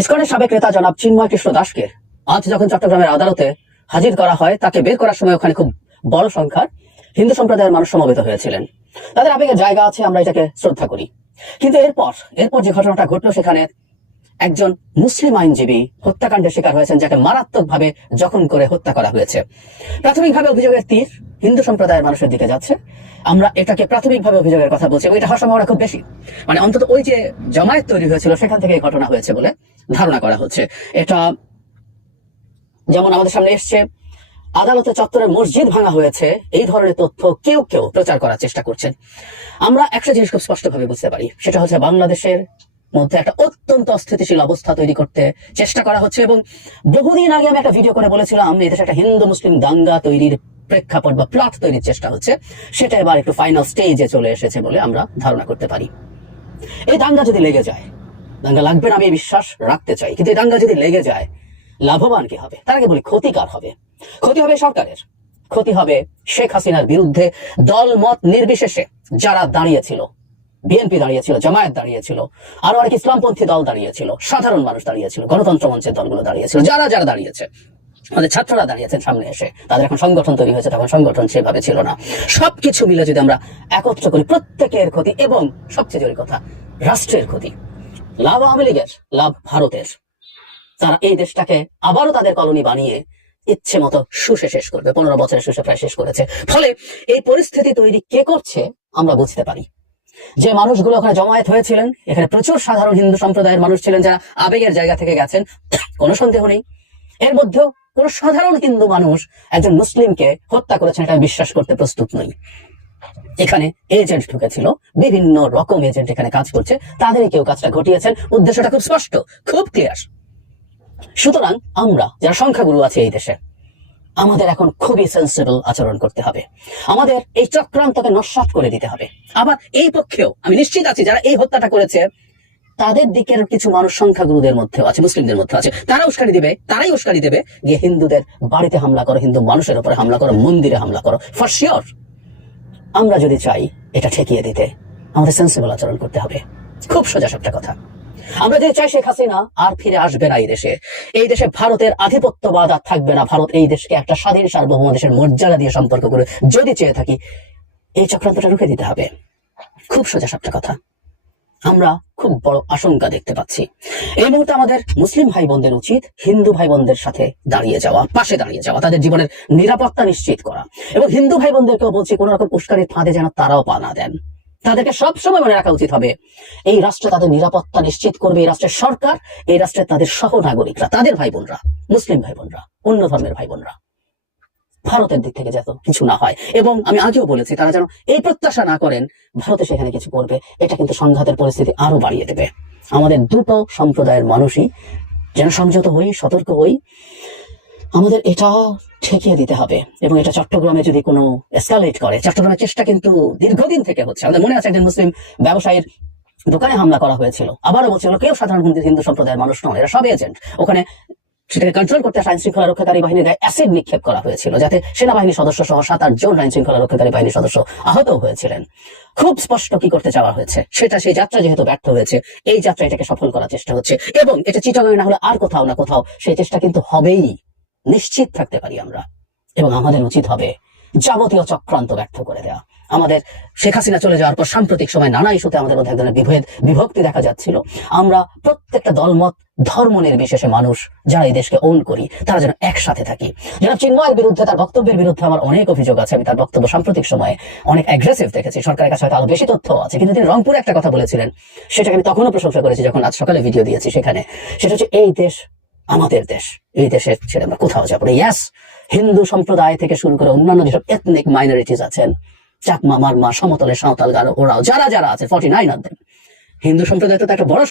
ইস্কনের সাবেক নেতা জনাব চিন্ময় কৃষ্ণ দাসকে আজ যখন চট্টগ্রামের আদালতে হাজির করা হয়, তাকে বের করার সময় ওখানে খুব বড় সংখ্যার হিন্দু সম্প্রদায়ের মানুষ সমবেত হয়েছিলেন। তাদের আবেগের জায়গা আছে, আমরা এটাকে শ্রদ্ধা করি। কিন্তু এরপর এরপর যে ঘটনাটা ঘটলো সেখানে একজন মুসলিম আইনজীবী হত্যাকাণ্ডের শিকার হয়েছেন, যাকে মারাত্মকভাবে জখম করে হত্যা করা হয়েছে। প্রাথমিকভাবে অভিযোগের তীর হিন্দু সম্প্রদায়ের মানুষের দিকে যাচ্ছে। আমরা এটাকে প্রাথমিকভাবে অভিযোগের কথা বলছি এবং এটা হওয়ার সম্ভাবনা খুব বেশি। মানে অন্তত ওই যে জমায়েত তৈরি হয়েছিল, সেখান থেকে এই ঘটনা হয়েছে বলে ধারণা করা হচ্ছে। এটা যেমন আমাদের সামনে এসছে, আদালতে চত্বরে মসজিদ ভাঙা হয়েছে, এই ধরনের তথ্য কেউ কেউ প্রচার করার চেষ্টা করছেন। আমরা একটা জিনিস খুব স্পষ্টভাবে বুঝতে পারি, সেটা হচ্ছে বাংলাদেশের মধ্যে একটা অত্যন্ত অস্থিতিশীল অবস্থা তৈরি করতে চেষ্টা করা হচ্ছে এবং বহুদিন আগে আমি একটা ভিডিও করে বলেছিলাম, এদেশে একটা হিন্দু মুসলিম দাঙ্গা তৈরির প্রেক্ষাপট বা প্লট তৈরির চেষ্টা হচ্ছে, সেটা এবার একটু ফাইনাল স্টেজে চলে এসেছে বলে আমরা ধারণা করতে পারি। এই দাঙ্গা যদি লেগে যায়, দাঙ্গা লাগবে না আমি বিশ্বাস রাখতে চাই, কিন্তু এই দাঙ্গা যদি লেগে যায়, লাভবান কি হবে? তার আগে বলি ক্ষতিকার হবে? ক্ষতি হবে সরকারের। ক্ষতি হবে শেখ হাসিনার বিরুদ্ধে দল মত নির্বিশেষে যারা দাঁড়িয়েছিল বিএনপি দাঁড়িয়েছিল, জামায়াত দাঁড়িয়েছিল, আরও অনেক ইসলামপন্থী দল দাঁড়িয়েছিল, সাধারণ মানুষ দাঁড়িয়েছিল, গণতন্ত্র মঞ্চের দলগুলো দাঁড়িয়েছিল, যারা যারা দাঁড়িয়েছে। আমাদের ছাত্ররা দাঁড়িয়েছেন সামনে এসে। তাদের এখন সংগঠন তৈরি হয়েছে, তখন সংগঠন সেভাবে ছিল না। সবকিছু মিলে যদি আমরা একত্র করি, প্রত্যেকের ক্ষতি এবং সবচেয়ে জরুরি কথা, রাষ্ট্রের ক্ষতি। লাভ আওয়ামী লীগের, লাভ ভারতের। তারা এই দেশটাকে আবারও তাদের কলোনি বানিয়ে ইচ্ছে মতো শুষে শেষ করবে। পনেরো বছরের শুষে প্রায় শেষ করেছে। ফলে এই পরিস্থিতি তৈরি কে করছে, আমরা বুঝতে পারি। যে মানুষগুলো ওখানে জমায়েত হয়েছিলেন, এখানে প্রচুর সাধারণ হিন্দু সম্প্রদায়ের মানুষ ছিলেন যারা আবেগের জায়গা থেকে গেছেন, কোনো সন্দেহ নেই। এর মধ্যেও কোন সাধারণ হিন্দু মানুষ একজন মুসলিমকে হত্যা করেছেন এটা বিশ্বাস করতে প্রস্তুত নই। এখানে এজেন্ট ঢুকেছিল, বিভিন্ন রকম এজেন্ট এখানে কাজ করছে, তাদেরই কেউ কাজটা ঘটিয়েছেন। উদ্দেশ্যটা খুব স্পষ্ট, খুব ক্লিয়ার সুতরাং আমরা, যারা সংখ্যাগুরু আছে এই দেশে, আমাদের এখন খুবই সেন্সিবল আচরণ করতে হবে। আমাদের এই চক্রান্তকে নস্বাত করে দিতে হবে। আবার এই পক্ষেও আমি নিশ্চিত আছি, যারা এই হত্যাটা করেছে তাদের দিকের কিছু মানুষ সংখ্যাগুরুদের মধ্যে আছে, মুসলিমদের মধ্যে আছে। তারা উস্কানি দিবে, তারাই উস্কানি দেবে গিয়ে হিন্দুদের বাড়িতে হামলা করো, হিন্দু মানুষের উপরে হামলা করো, মন্দিরে হামলা করো। ফর শিওর আমরা যদি চাই এটা ঠেকিয়ে দিতে, আমাদের সেন্সিবল আচরণ করতে হবে। খুব সোজা সবটা কথা। আমরা যদি চাই শেখ হাসিনা আর ফিরে আসবে না এই দেশে এই দেশে ভারতের আধিপত্যবাদ আর থাকবে না। ভারত এই দেশকে একটা স্বাধীন সার্বভৌম দেশের মর্যাদা দিয়ে সম্পর্ক করে যদি চেয়ে থাকি, এই চক্রান্তটা রুখে দিতে হবে। খুব সোজা সবটা কথা। আমরা খুব বড় আশঙ্কা দেখতে পাচ্ছি। এই মুহূর্তে আমাদের মুসলিম ভাই বোনদের উচিত হিন্দু ভাই বোনদের সাথে দাঁড়িয়ে যাওয়া, পাশে দাঁড়িয়ে যাওয়া, তাদের জীবনের নিরাপত্তা নিশ্চিত করা। এবং হিন্দু ভাই বোনদেরকেও বলছি, কোন রকম উস্কানির ফাঁদে যেন তারাও পা না দেন। তাদেরকে সবসময় মনে রাখা উচিত হবে, এই রাষ্ট্রে তাদের নিরাপত্তা নিশ্চিত করবে, এই রাষ্ট্রের সরকার, এই রাষ্ট্রের তাদের সহ নাগরিকরা তাদের ভাই বোনরা মুসলিম ভাই বোনরা অন্য ধর্মের ভাই বোনরা ভারতের দিক থেকে যাতে কিছু না হয়। এবং আমি আগেও বলেছি, তারা যেন এই প্রত্যাশা না করেন, ভারতে সেখানে কিছু করবে, এটা কিন্তু সংঘাতের পরিস্থিতি আরও বাড়িয়ে দেবে। আমাদের দুটো সম্প্রদায়ের মানুষই যেন সংযত হই, সতর্ক হই, আমাদের এটা ঠেকিয়ে দিতে হবে। এবং এটা চট্টগ্রামে যদি কোনো এসকালেট করে, চট্টগ্রামের চেষ্টা কিন্তু দীর্ঘদিন থেকে হচ্ছে। আমাদের মনে আছে একজন মুসলিম ব্যবসায়ীর দোকানে হামলা করা হয়েছিল। আবারও বলছিল কেউ সাধারণ হিন্দু সম্প্রদায়ের মানুষ নয়, এরা সব এজেন্ট ওখানে সেটাকে কন্ট্রোল করতে আইন শৃঙ্খলা রক্ষাকারী বাহিনীর গায়ে অ্যাসিড নিক্ষেপ করা হয়েছিল, যাতে সেনাবাহিনীর সদস্য সহ সাত আট জন আইন শৃঙ্খলা রক্ষাকারী বাহিনীর সদস্য আহত হয়েছিলেন। খুব স্পষ্ট কি করতে চাওয়া হয়েছে? সেটা সেই যাত্রা যেহেতু ব্যর্থ হয়েছে, এই যাত্রা এটাকে সফল করার চেষ্টা হচ্ছে। এবং এটা চিটাগাঁয়ে না হলে আর কোথাও না কোথাও সেই চেষ্টা কিন্তু হবেই। নিশ্চিত থাকতে পারি আমরা। এবং আমাদের উচিত হবে যাবতীয় চক্রান্ত ব্যর্থ করে দেওয়া আমাদের শেখ হাসিনা চলে যাওয়ার পর সাম্প্রতিক সময় নানা ইস্যুতে আমাদের মধ্যে এক ধরনের বিভেদ, বিভক্তি দেখা যাচ্ছিল। আমরা প্রত্যেকটা দলমত, ধর্ম নির্বিশেষে মানুষ, যারা এই দেশকে ওন করি, তারা যেন একসাথে থাকি। যারা চিন্ময়ের বিরুদ্ধে, তার বক্তব্যের বিরুদ্ধে আমার অনেক অভিযোগ আছে। আমি তার বক্তব্য সাম্প্রতিক সময়ে অনেক অ্যাগ্রেসিভ দেখেছি। সরকারের কাছে হয়তো আরও বেশি তথ্য আছে। কিন্তু তিনি রংপুরে একটা কথা বলেছিলেন। সেটাকে আমি তখনও প্রশংসা করেছি যখন আজ সকালে ভিডিও দিয়েছি সেখানে। সেটা হচ্ছে, এই দেশ আমাদের দেশ, এই দেশের ছেড়ে আমরা কোথাও যাব না। ইয়াস হিন্দু সম্প্রদায় থেকে শুরু করে অন্যান্য যেসব এথনিক মাইনরিটিস আছেন, চাকমা, মারমা, সমতলে সাঁওতাল গারো, ওরাও, যারা যারা আছে ফর্টি নাইন হিন্দু সম্প্রদায় তো একটা বড়